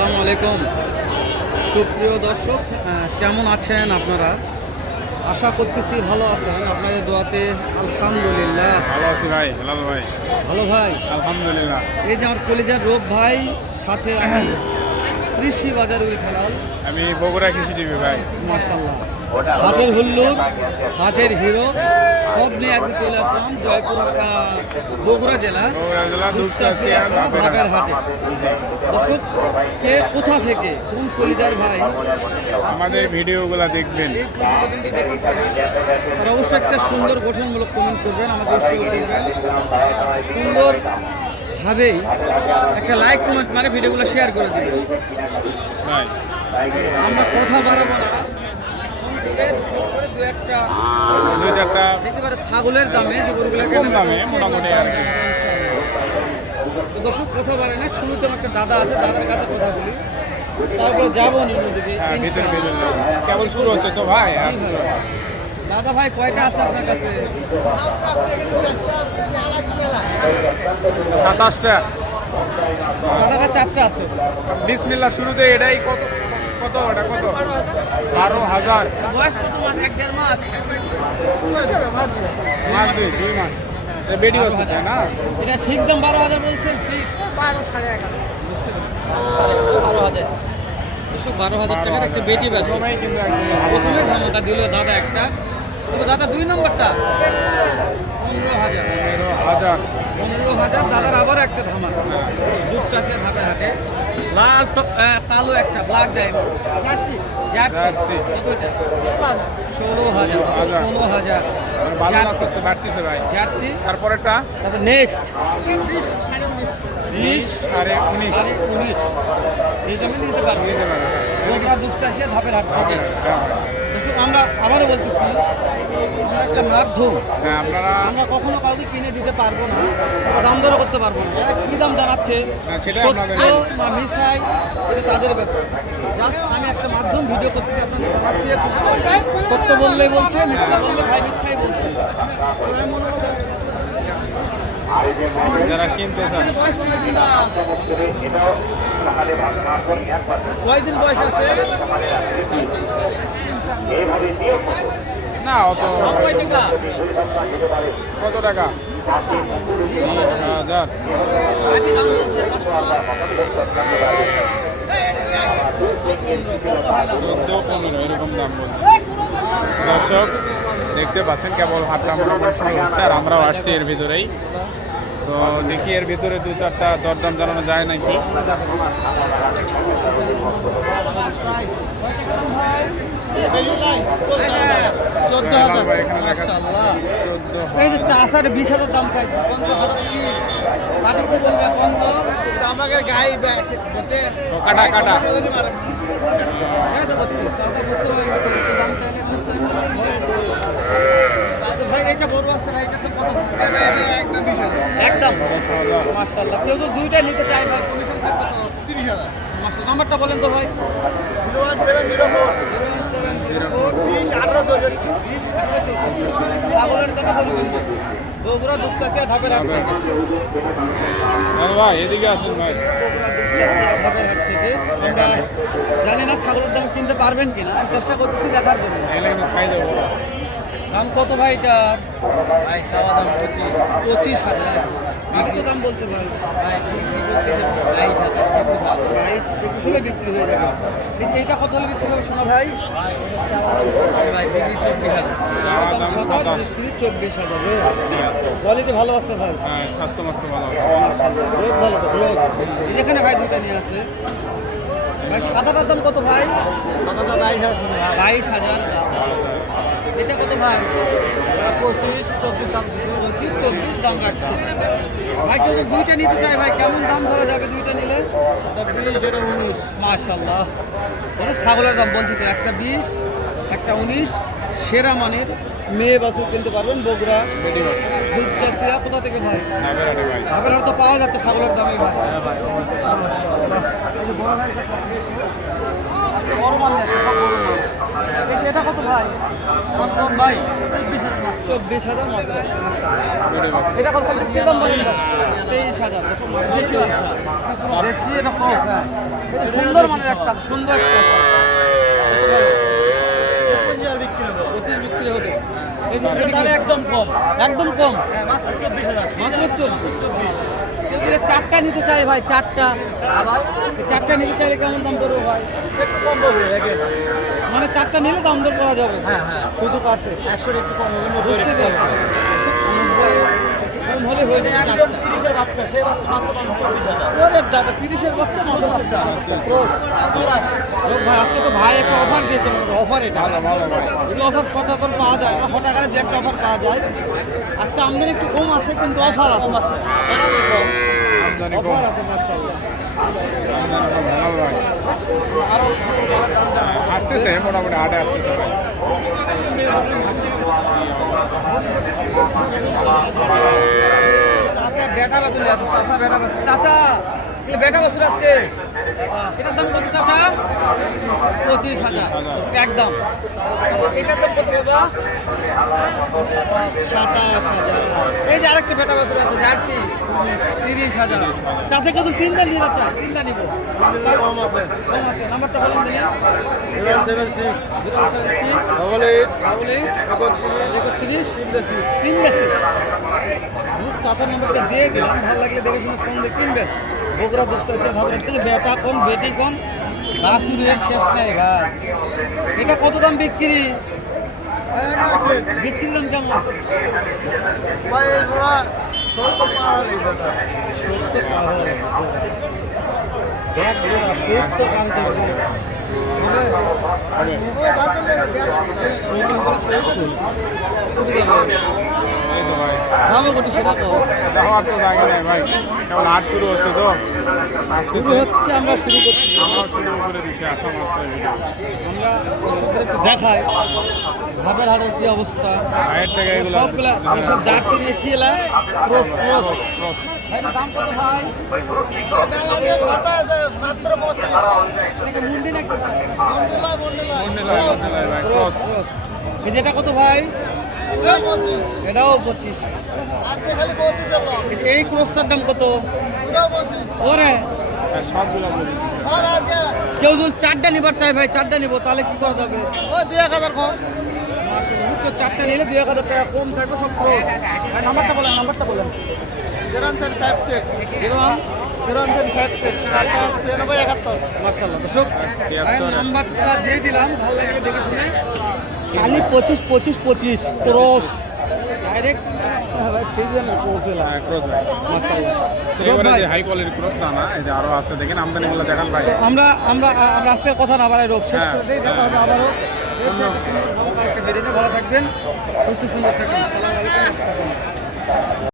আসসালামু আলাইকুম। সুপ্রিয় দর্শক কেমন আছেন আপনারা? আশা করতেছি ভালো আছেন। আপনাদের দোয়াতে আলহামদুলিল্লাহ। ভালো আছি ভাই ভালো ভাই। ভালো ভাই? আলহামদুলিল্লাহ। এই যে আমার কলিজার রোপ ভাই সাথে আমি কৃষি বাজার উইথ হালাল আমি বগুড়া কৃষি টিভি ভাই। মার্শাল্লাহ হাটের হুল্লুর হাটের হিরো সব নিয়ে আজকে চলে আসলাম জয়পুর বগুড়া জেলা ধাপের হাটে। দর্শক কে কোথা থেকে কোন কলিজার ভাই? আমাদের ভিডিওগুলো দেখবেন। তারা অবশ্যই একটা সুন্দর গঠনমূলক কমেন্ট করবেন আমাকে করবেন সুন্দর ভাবেই একটা লাইক কমেন্ট মানে ভিডিওগুলো শেয়ার করে দিবেন। আমরা কথা বাড়াবো না। করে দু একটা দুই চারটা দেখতে পারে ছাগলের দামে যে গরুগুলো কম দামে, মোটামুটি আর কি। দর্শক কথা বাড়ে না শুরুতে আমার একটা দাদা আছে দাদার কাছে কথা বলি। তারপরে যাব অন্যদিকে হ্যাঁ কেবল শুরু হচ্ছে তো ভাই জি দাদা ভাই কয়টা আছে আপনার কাছে? সাতাশটা। দাদার কাছে চারটা আছে। বিসমিল্লা শুরুতে এটাই কত? কত? ওটা কত? বারো হাজার। বয়স কত মাস? এক দেড় মাস। মাস দুই দুই মাস। বেডি বারো হচ্ছে না? এটা ফিক্স দাম বারো হাজার বলছেন ফিক্স বারো সাড়ে এগারো। বুঝতে পেরেছি। বারো হাজার। এসব বারো হাজার টাকার একটা বেটি একদম প্রথমে ধামাকা দিল দাদা একটা। তবে দাদা দুই নম্বরটা। পনেরো হাজার। পনেরো হাজার। পনেরো হাজার দাদার আবার একটা ধামাকা। দুধ চাষিয়া ধাপের হাটে। লাল কালো একটা ব্ল্যাক ডায়মন্ড জার্সি। জার্সি। ষোলো হাজার। ষোলো হাজার। আস্তে জার্সি। ভাই তারপর নেক্সট বিশ সাড়ে উনিশ। আরে উনিশ। এই নিতে পারবে। নিতে পারবে। বগুড়া দুধ চাষিয়া ধাপের হাট। থেকে হ্যাঁ, আমরা আবারও বলতেছি আমরা একটা মাধ্যম। হ্যাঁ আপনারা আমরা কখনো কাউকে কিনে দিতে পারব না বা দাম দরও করতে পারব না। এরা কি দাম জানাচ্ছে হ্যাঁ, সত্য আপনাদের- না মিসাই এটা তাদের ব্যাপার। জাস্ট আমি একটা মাধ্যম ভিডিও করতেছি আপনাদের জানাচ্ছি সত্য বললে বলছে মিথ্যা বললে ভাই মিথ্যাই বলছে। আমি মনে করি যারা কিনতে চান। কয়দিন বয়স আছে? না অত কত টাকা? হাজার। চোদ্দ পনেরো এরকম দাম বলছে। দর্শক দেখতে পাচ্ছেন কেবল হাটটা মোটামুটি শুরু হচ্ছে আর আমরাও আসছি এর ভিতরেই। তো দেখি এর ভিতরে দু চারটা দরদাম জানানো যায় নাকি? চোদ্দ হাজার এই যে চাষার বিশ হাজার দাম চাইছে কত ধরো কি? কি বলবে কত আমাকে গাই কাটা কাটা। একদম হাজার। কেউ তো দুইটা নিতে চাই ভাই কমিশন থাকবে তো। তিরিশ হাজার। মাশাআল্লাহ বলেন তো ভাই। Zero one seven zero four seven zero four বিশ আঠারো চৌষট্টি বিশ চৌষট্টি ছাগলের দামে ধাপের হাট থেকে আসুন ভাই। ধাপের হাট থেকে জানি না ছাগলের দাম কিনতে পারবেন কিনা আমি চেষ্টা করতেছি দেখার জন্য দাম কত ভাই এটা ভাই চাওয়া দাম পঁচিশ পঁচিশ হাজার আগে তো দাম বলছে ভাই বাইশ হাজার বাইশ একুশ হলে বিক্রি হয়ে যাবে এই এইটা কত হলে বিক্রি হবে শোনা ভাই? চব্বিশ হাজার। ভালো আছে ভাই। দুটা নিয়ে আছে। ভাই, সাদাটার দাম কত ভাই? বাইশ হাজার। এটা কত ভাই? পঁচিশ, চব্বিশ দাম পঁচিশ চব্বিশ দাম ভাই দুইটা নিতে চায় ভাই, কেমন দাম ধরা যাবে দুইটা নিলে? উনিশ ছাগলের দাম বলছি একটা বিশ, একটা উনিশ। সেরা মানের মেয়ে বাছুর কিনতে পারবেন বগুড়া বস কোথা থেকে ভাই? হাট তো পাওয়া যাচ্ছে ছাগলের দামে ভাই। বড় এটা কত বেশি? মাল এটা ভাই? ভাই চব্বিশ হাজার। চব্বিশ হাজার মাত্র। এটা কত তেইশ হাজার। বাচ্চা দেশি এটা ক্রস হ্যাঁ। সুন্দর মানে একটা। সুন্দর একটা পঁচিশ হাজার বিক্রি হবে। পঁচিশ বিক্রি হবে। একদম কম। একদম কম। হ্যাঁ, মাত্র চব্বিশ হাজার। মাত্র চব্বিশ। চারটা নিতে চাই ভাই চারটা। চারটা নিতে চাইলে কেমন দাম পড়বে ভাই? একটু কম হবে মানে চারটা নিলে দাম দর করা যাবে। হ্যাঁ হ্যাঁ। সুযোগ আছে। একশো একটু কম হবে বুঝতে পেরেছি। হয়ে তিরিশের বাচ্চা সেই বাচ্চা মাত্র দাম হাজার। দাদা তিরিশের বাচ্চা মাদার বাচ্চা। ভাই আজকে তো ভাই একটা অফার দিয়েছে অফার এটা। এগুলো অফার সচেতন পাওয়া যায় না হঠাৎ করে যে একটা অফার পাওয়া যায় আজকে আমদানি একটু কম আছে কিন্তু অফার আছে। অফার আছে? আসতেছে মোটামুটি হাটে আসতেছে ভাই। বেটা বসলে আছে চাচা বেটা বসলে চাচা এই বেটা বসলে আজকে। এটার দাম কত চাচা? পঁচিশ হাজার। একদম। এটার দাম কত বাবা সাতাশ হাজার। এই যে আরেকটা বেটা বসলে আছে, জার্সি। তিরিশ হাজার। চাচা কত তিনটা নিয়ে যাচ্ছে তিনটা নিবো। কম আছে। কম আছে নাম্বারটা বলেন দিলে seven six zero seven six double eight double eight একত্রিশ। তিনটা সিক্স চাচার নম্বরটা দিয়ে দিলাম। ভালো লাগলে দেখে শুনে ফোন দিয়ে কিনবেন। বগুড়া দুপসা আছে ধাবরের থেকে। বেটা কম বেটি কম বাসুরের শেষ নেই ভাই। এটা কত দাম বিক্রি? বিক্রির দাম কেমন? ভাই সত্তর পার হলে সত্তর পার জোড়া। এক জোড়া সত্তর পার হতে হবে। কোটি? তো। তো জায়গা নেই ভাই। হাট শুরু হচ্ছে তো। শুরু হচ্ছে আমরা শুরু করছি। আমরাও শুরু করে দিচ্ছি আসা আমরা দেখাই ধাপের হাটের কি অবস্থা? ভাইয়ের থেকে এগুলো সবগুলা এইসব জার্সি দিয়ে কি এলা ক্রস ক্রস ক্রস। দাম কত ভাই? এদিকে মুন্ডি নাকি ভাই মন্ডেলাই মন্ডেলাই ভাই ক্রস ক্রস। ক্রস। যেটা কত ভাই? এটাও পঁচিশ। এই ক্রসটার দাম কত? ওরে। কেউ যদি চারটা নিবার চাই ভাই চারটা নিবো তাহলে কি করে যাবে? মাসে হুট করে চারটা নিলে দুই এক হাজার টাকা কম থাকবে সব ক্রস। নাম্বারটা বলেন নাম্বারটা বলেন। জিরো ওয়ান মার্শাল্লাহ দর্শক নাম্বারটা দিয়ে দিলাম ভালো লাগলে দেখে শুনে। খালি পঁচিশ পঁচিশ পঁচিশ ক্রস। ডাইরেক্ট ভাই ফ্রিজের ক্রস ভাই। হাই ক্রস না না এই যে আরও আছে দেখেন আমদানিগুলো দেখান ভাই। আমরা আমরা আমরা আজকের কথা না বাড়াই রোগ শেষ হ্যাঁ, করে দিই দেখা হবে আবারও। ভালো থাকবেন সুস্থ সুন্দর থাকবেন। আসসালামু আলাইকুম